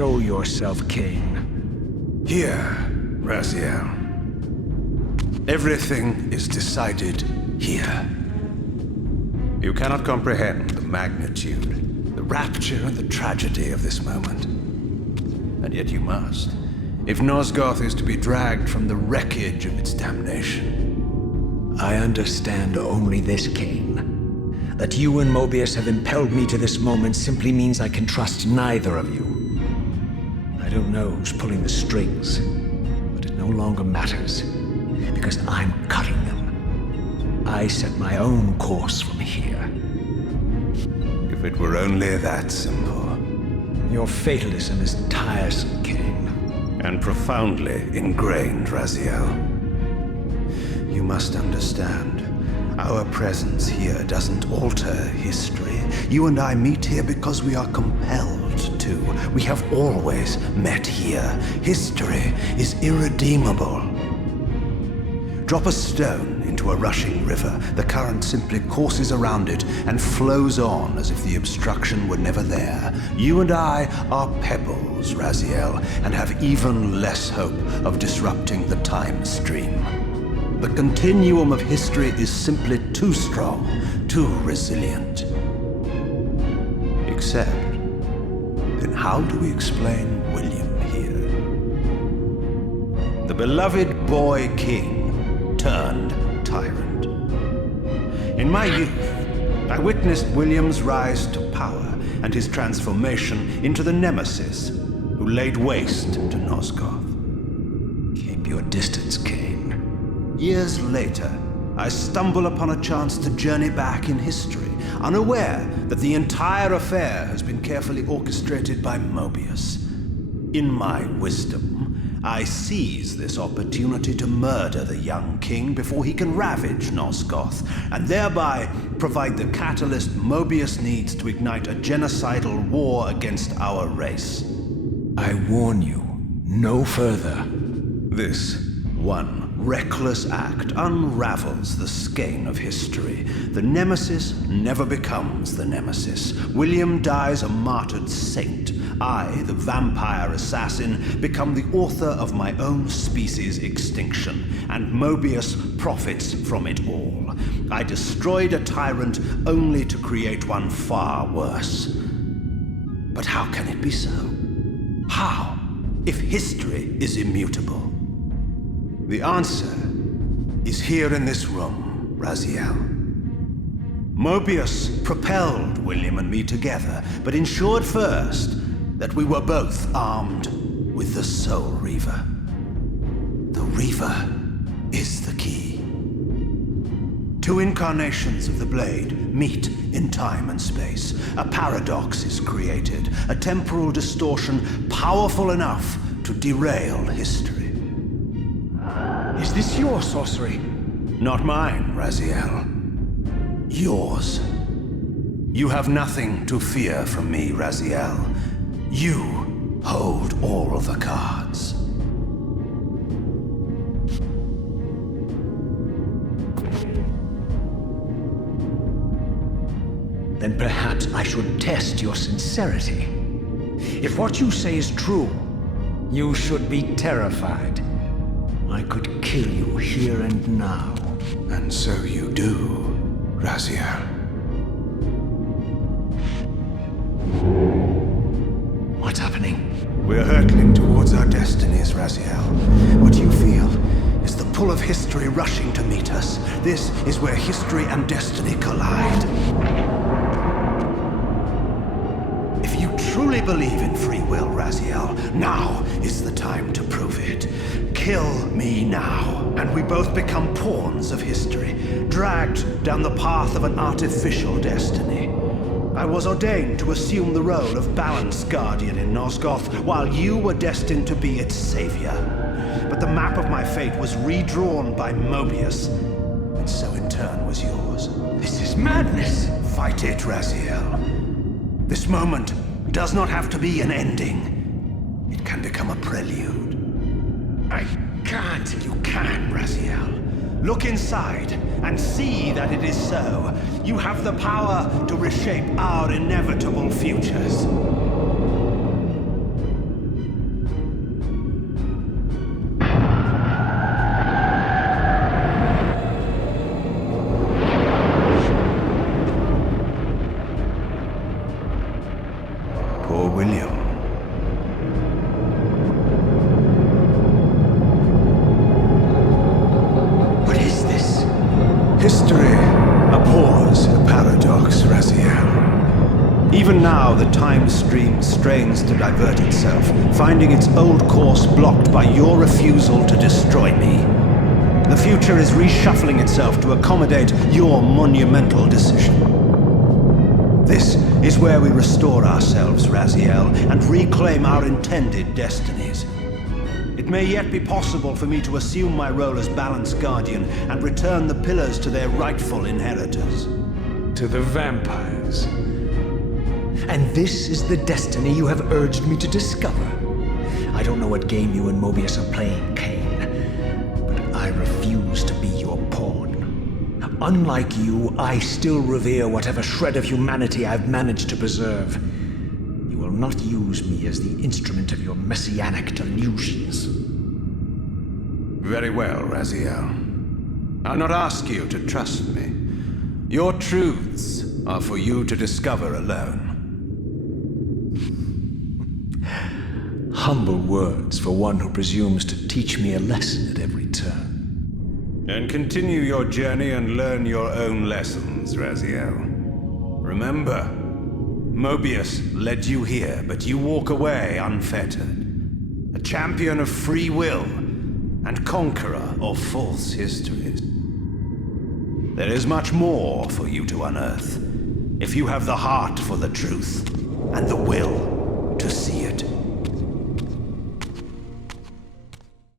Show yourself, Kain. Here, Raziel. Everything is decided here. You cannot comprehend the magnitude, the rapture and the tragedy of this moment. And yet you must, if Nosgoth is to be dragged from the wreckage of its damnation. I understand only this, Kain. That you and Mobius have impelled me to this moment simply means I can trust neither of you. I don't know who's pulling the strings, but it no longer matters, because I'm cutting them. I set my own course from here. If it were only that simple. Your fatalism is tiresome, Kain. And profoundly ingrained, Raziel. You must understand, our presence here doesn't alter history. You and I meet here because we are compelled to. We have always met here. History is irredeemable. Drop a stone into a rushing river. The current simply courses around it and flows on as if the obstruction were never there. You and I are pebbles, Raziel, and have even less hope of disrupting the time stream. The continuum of history is simply too strong, too resilient. Except, then how do we explain William here? The beloved boy king turned tyrant. In my youth, I witnessed William's rise to power and his transformation into the nemesis who laid waste to Nosgoth. Keep your distance, Kain. Years later, I stumble upon a chance to journey back in history, unaware that the entire affair has been carefully orchestrated by Mobius. In my wisdom, I seize this opportunity to murder the young king before he can ravage Nosgoth, and thereby provide the catalyst Mobius needs to ignite a genocidal war against our race. I warn you, no further. This one reckless act unravels the skein of history. The nemesis never becomes the nemesis. William dies a martyred saint. I, the vampire assassin, become the author of my own species' extinction, and Mobius profits from it all. I destroyed a tyrant only to create one far worse. But how can it be so? How, if history is immutable? The answer is here in this room, Raziel. Mobius propelled William and me together, but ensured first that we were both armed with the Soul Reaver. The Reaver is the key. Two incarnations of the blade meet in time and space. A paradox is created, a temporal distortion powerful enough to derail history. Is this your sorcery? Not mine, Raziel. Yours. You have nothing to fear from me, Raziel. You hold all the cards. Then perhaps I should test your sincerity. If what you say is true, you should be terrified. I could kill you here and now. And so you do, Raziel. What's happening? We're hurtling towards our destinies, Raziel. What you feel is the pull of history rushing to meet us. This is where history and destiny collide. If you truly believe in free will, Raziel, now is the time to prove it. Kill me now, and we both become pawns of history, dragged down the path of an artificial destiny. I was ordained to assume the role of Balance Guardian in Nosgoth, while you were destined to be its savior. But the map of my fate was redrawn by Mobius, and so in turn was yours. This is madness! Fight it, Raziel. This moment does not have to be an ending. It can become a prelude. I can't. You can, Raziel. Look inside and see that it is so. You have the power to reshape our inevitable futures. the time stream strains to divert itself, finding its old course blocked by your refusal to destroy me. The future is reshuffling itself to accommodate your monumental decision. This is where we restore ourselves, Raziel, and reclaim our intended destinies. It may yet be possible for me to assume my role as Balance Guardian and return the pillars to their rightful inheritors. To the vampires. And this is the destiny you have urged me to discover. I don't know what game you and Mobius are playing, Kain, but I refuse to be your pawn. Unlike you, I still revere whatever shred of humanity I've managed to preserve. You will not use me as the instrument of your messianic delusions. Very well, Raziel. I'll not ask you to trust me. Your truths are for you to discover alone. Humble words for one who presumes to teach me a lesson at every turn. Then continue your journey and learn your own lessons, Raziel. Remember, Mobius led you here, but you walk away unfettered. A champion of free will and conqueror of false histories. There is much more for you to unearth, if you have the heart for the truth and the will